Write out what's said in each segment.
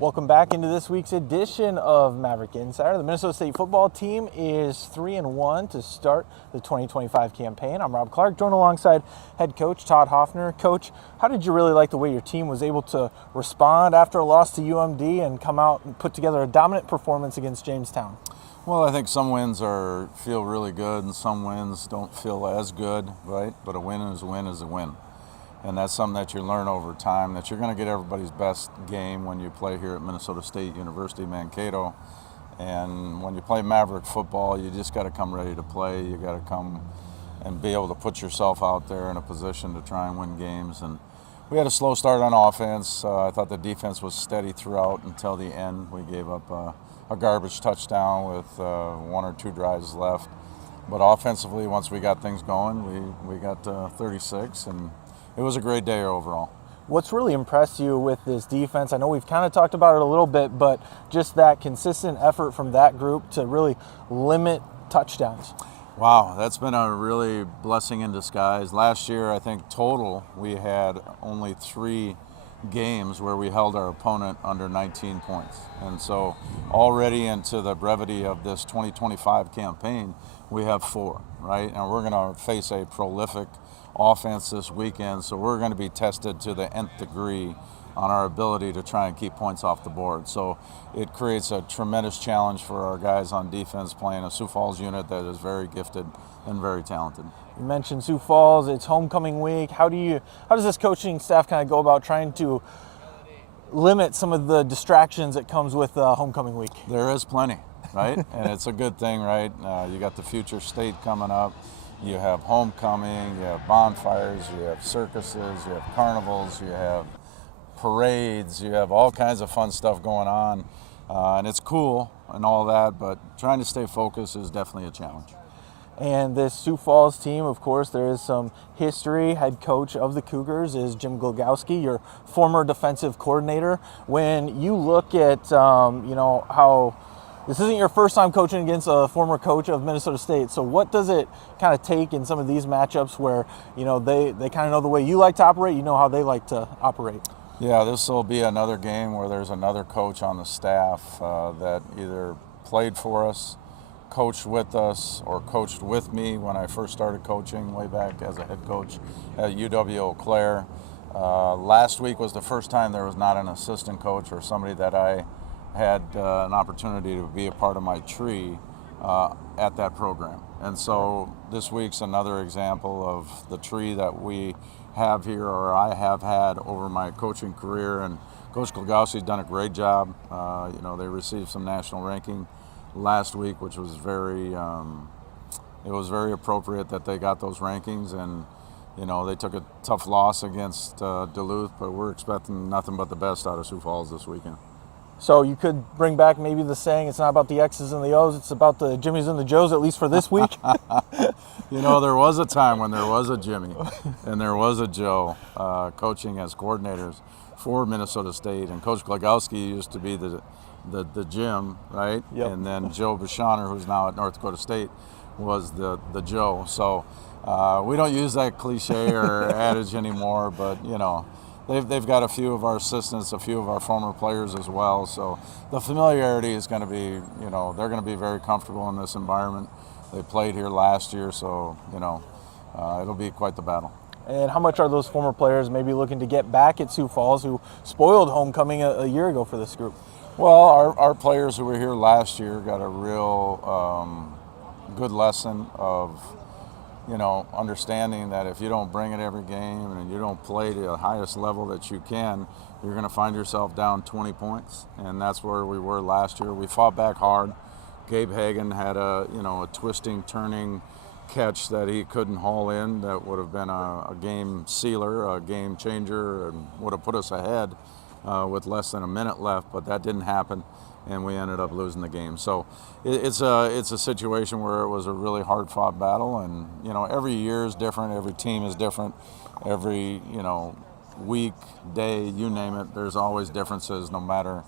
Welcome back into this week's edition of Maverick Insider. The Minnesota State football team is 3-1 to start the 2025 campaign. I'm Rob Clark, joined alongside head coach Todd Hoffner. Coach, how did you really like the way your team was able to respond after a loss to UMD and come out and put together a dominant performance against Jamestown? Well, I think some wins feel really good and some wins don't feel as good, right? But a win is a win is a win. And that's something that you learn over time, that you're going to get everybody's best game when you play here at Minnesota State University, Mankato. And when you play Maverick football, you just got to come ready to play. You got to come and be able to put yourself out there in a position to try and win games. And we had a slow start on offense. I thought the defense was steady throughout until the end. We gave up a garbage touchdown with 1 or 2 drives left. But offensively, once we got things going, we got 36, and it was a great day overall. What's really impressed you with this defense? I know we've kind of talked about it a little bit, but just that consistent effort from that group to really limit touchdowns. Wow, that's been a really blessing in disguise. Last year, I think total, we had only 3 games where we held our opponent under 19 points. And so already into the brevity of this 2025 campaign, we have 4, right? And we're going to face a prolific offense this weekend, so we're going to be tested to the nth degree on our ability to try and keep points off the board. So it creates a tremendous challenge for our guys on defense playing a Sioux Falls unit that is very gifted and very talented. You mentioned Sioux Falls, it's homecoming week. How does this coaching staff kind of go about trying to limit some of the distractions that comes with homecoming week? There is plenty, right? And it's a good thing, right? You got the future state coming up. You have homecoming, you have bonfires, you have circuses, you have carnivals, you have parades, you have all kinds of fun stuff going on. And it's cool and all that, but trying to stay focused is definitely a challenge. And this Sioux Falls team, of course, there is some history. Head coach of the Cougars is Jim Glogowski, your former defensive coordinator. When you look at, how this isn't your first time coaching against a former coach of Minnesota State. So what does it kind of take in some of these matchups where, they kind of know the way you like to operate, you know how they like to operate? Yeah, this will be another game where there's another coach on the staff that either played for us, coached with us, or coached with me when I first started coaching way back as a head coach at UW-Eau Claire. Last week was the first time there was not an assistant coach or somebody that I had an opportunity to be a part of my tree at that program. And so this week's another example of the tree that we have here, or I have had over my coaching career. And Coach Glogowski's done a great job. They received some national ranking last week, which was very appropriate that they got those rankings. And they took a tough loss against Duluth, but we're expecting nothing but the best out of Sioux Falls this weekend. So you could bring back maybe the saying, it's not about the X's and the O's, it's about the Jimmies and the Joes, at least for this week. There was a time when there was a Jimmy and there was a Joe coaching as coordinators for Minnesota State. And Coach Glogowski used to be the Jim, right? Yep. And then Joe Bishoner, who's now at North Dakota State, was the Joe. So we don't use that cliche or adage anymore, but, they've got a few of our assistants, a few of our former players as well. So the familiarity is going to be, they're going to be very comfortable in this environment. They played here last year, so, it'll be quite the battle. And how much are those former players maybe looking to get back at Sioux Falls, who spoiled homecoming a year ago for this group? Well, our players who were here last year got a real good lesson of, understanding that if you don't bring it every game and you don't play to the highest level that you can, you're going to find yourself down 20 points. And that's where we were last year. We fought back hard. Gabe Hagan had a twisting, turning catch that he couldn't haul in that would have been a game sealer, a game changer, and would have put us ahead with less than a minute left, but that didn't happen, and we ended up losing the game. So it's a situation where it was a really hard-fought battle, and every year is different, every team is different, every week, day, you name it. There's always differences, no matter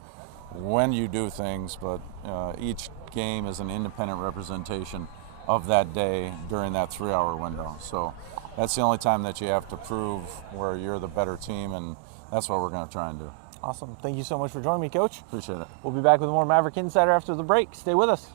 when you do things, but each game is an independent representation of that day during that 3-hour window. So that's the only time that you have to prove where you're the better team, and that's what we're going to try and do. Awesome. Thank you so much for joining me, Coach. Appreciate it. We'll be back with more Maverick Insider after the break. Stay with us.